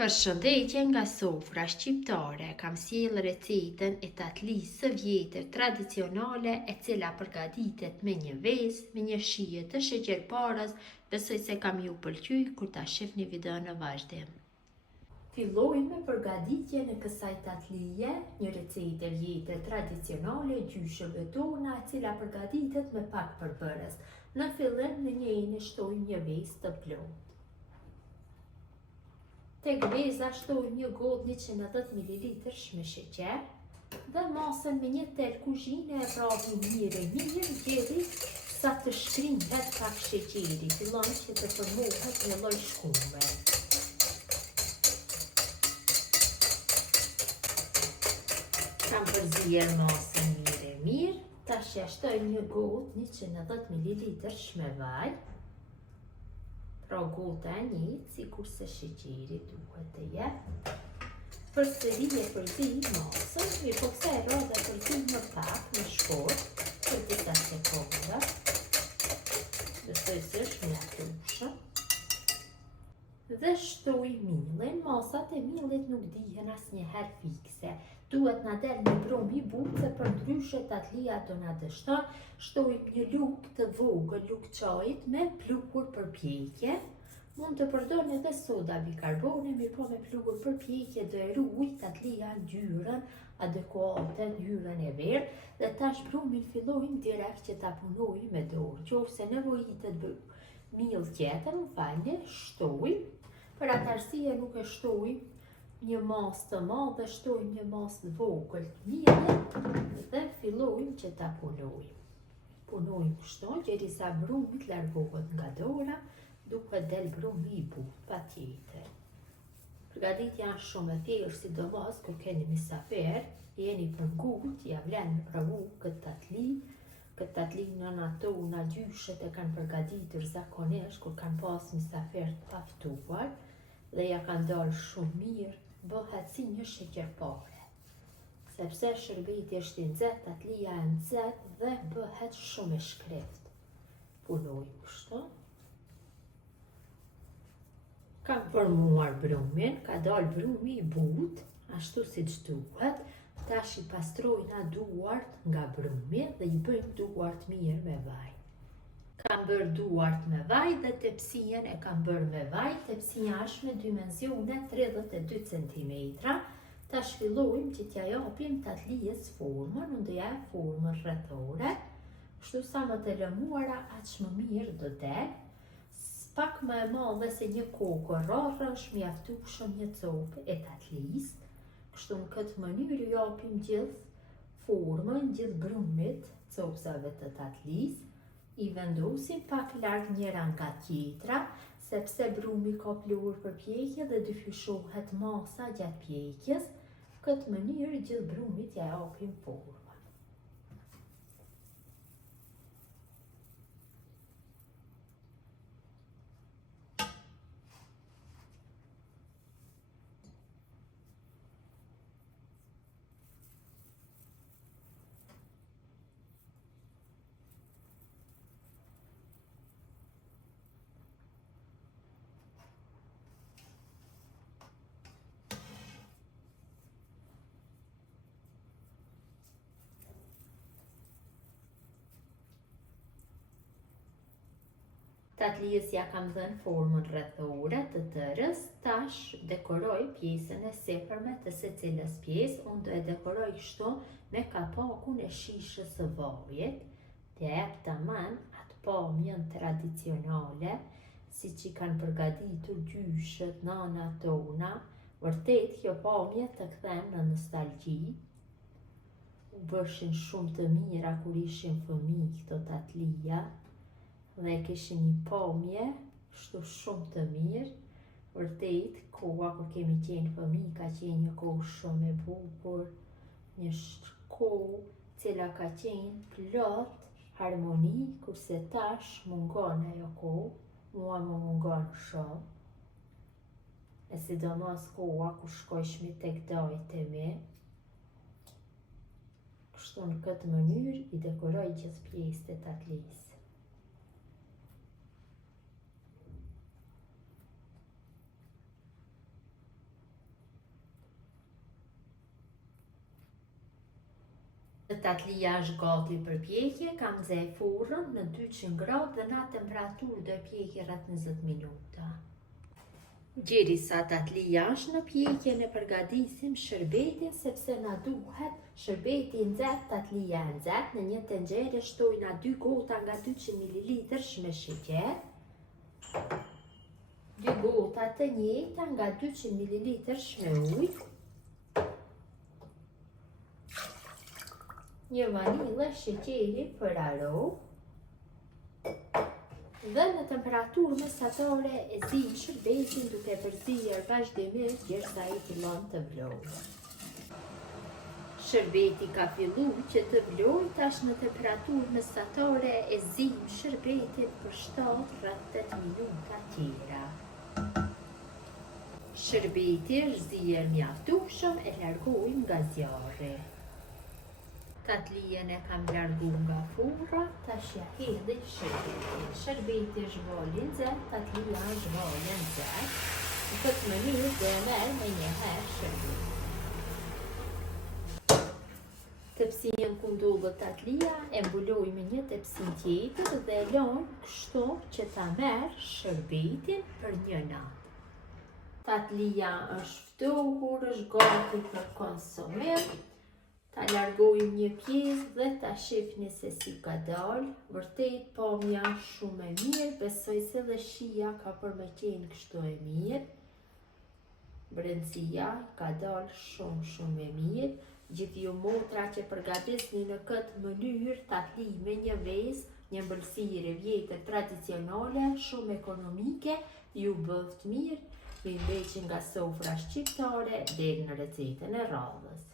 Përshëndetje nga sofra shqiptare, kam sjellë recetën e tatlisë së vjetër tradicionale e cila përgatitet me një vezë, me një shije të sheqerparës, besoj se kam ju pëlqy kur ta shihni videon në vazhdim. Fillojmë me përgatitjen e kësaj tatlije, një recetë vjetër tradicionale gjyshëve tona e cila përgatitet me pak përbërës. Në fillim në një enë shtojmë një vezë të plotë. Tek veza shtojmë një gotë 110 ml me sheqer dhe masën me një tel kuzhine e vrapim mirë gjeli sa të shkrinhet pak sheqeri, fillon që të formohet një lloj shkume. Kam përzier masën mirë, tash ja shtojmë një gotë 110 ml me vaj. Pra gota e njëjtë, sikur se sheqeri duhet të jetë. Përsëri e përzij masën, mirë po kësaj rrode e përzij më pak me shkort për disa sekonda. Besoj se është mjaftueshëm. Dhe shtoj millin, masat e millit nuk dihen asnjëherë fikse. Duhet na del një brum i butë, se përndryshe tatlia do na dështon. Shtojmë një lugë të vogël, lugë çajit me pluhur për pjekje. Mund të përdorni edhe soda bikarbone, mirë po me pluhur për pjekje do e ruaj tatlia ngjyrën adekuate, ngjyrën e verdhë. Dhe tash brumin fillojmë direkt që ta punojmë me dorë. Qofse nevojitet miell tjetër, më falni, shtojmë. Për atë arsye nuk e shtojmë një masë të madhe, shtojmë një masë të vogël të miellit dhe fillojmë që ta punojmë. Punojmë kështu derisa brumi të largohet nga dora, duhet del brumi i butë patjetër. Përgatitja është shumë e thjeshtë, sidomos kur keni mysafir, jeni për ngurt, ja vlen me provu këtë tatli. Këtë tatli nëna tona gjyshet e kanë përgatitur zakonisht kur kanë pas mysafir të paftuar dhe ja kanë dalë shumë mirë, bëhet si një sheqerpare. Sepse shërbeti është i nxehtë, tatlia e nxehtë dhe bëhet shumë e shkreftë. Punojmë kështu. Kam formuar brumin, ka dalë brumi i butë, ashtu siç duhet. Tash i pastrojna duart nga brumi dhe i bëjmë duart mirë me vaj. Kam bërë duart me vaj dhe tepsien e kam bërë me vaj. Tepsia është me dimensione 32 cm. Tash fillojmë që t'ja japim tatlijës formën, unë do ja jap formën rrethore. Kështu sa më të lëmuara, aq më mirë do del. Pak më e madhe se një kokë rrarë është mjaftueshëm një copë e tatlisë. Kështu në këtë mënyrë japim gjithë formën, gjithë brumit copësave të tatlisë. I vendosim pak larg njëra nga tjetra, sepse brumi ka pluhur për pjekje dhe dyfishohet masa gjatë pjekjes. Në këtë mënyrë gjithë brumit ja japim formën. Tatlijës ja kam dhënë formën rrethore të tërës, tash dekoroj pjesën e sipërme të secilës pjesë. Unë do e dekoroj kështu me kapakun e shishës së vajit. T'ja jap tamam atë pamjen tradicionale, siç i kanë përgatitur gjyshët, nanat tona. Vërtet kjo pamje të kthen në nostalgji. U bëshin shumë të mira kur ishin fëmijë këto tatlija. Dhe kishin një pamje kështu shumë të mirë. Vërtet, koha kur kemi qenë fëmijë ka qenë një kohë shumë e bukur, një kohë cila ka qenë plot harmoni, kurse tash mungon ajo kohë, mua më mungon shumë. E sidomos koha kur shkojshmi tek dajt e mi. Kështu në këtë mënyrë i dekoroj gjithë pjesët e tatlisë. Tatlia është gati për pjekje, kam nxjerr furrën në 200 gradë dhe në temperaturë do pjekje rreth 20 minuta. Derisa tatlia është në pjekje, ne përgatisim shërbetin sepse na duhet shërbeti nxehtë, tatlia e nxehtë. Në një tenxhere shtojna 2 gota nga 200 ml me sheqer, 2 gota të njëjta nga 200 ml me ujë, një vanilë, sheqeri për aromë dhe në temperaturë mesatare e zi shërbetin duke përzier vazhdimisht derisa ai fillon të vlojë. Shërbeti ka filluar që të vlojë, tash në temperaturë mesatare e zim shërbetin për 7-8 minuta tjera. Shërbeti është zier mjaftueshëm, e largojmë nga zjarri. Tatlien e kam largu nga furra, tash ja hedhi shërbetin. Shërbeti është voli nxehtë, tatlia është voli nxehtë. Në këtë mënyrë do e merr me një herë shërbetin. Tepsin ku ndodhet tatlia e mbuloj me një tepsin tjetër dhe e lëm kështu që ta merr shërbetin për një natë. Tatlia është ftohur, është gati për konsumim. Ta largojmë një pjesë dhe ta shihni se si ka dalë. Vërtet pamja shumë e mirë, besoj se dhe shija ka për me qenë kështu e mirë. Brendësia ka dalë shumë e mirë. Gjithë ju motra që përgatisni në këtë mënyrë tatli me një vezë, një ëmbëlsirë vjetër tradicionale, shumë ekonomike, ju bëft mirë, me ndeqin nga sofra shqiptare deri në recetën e radhës.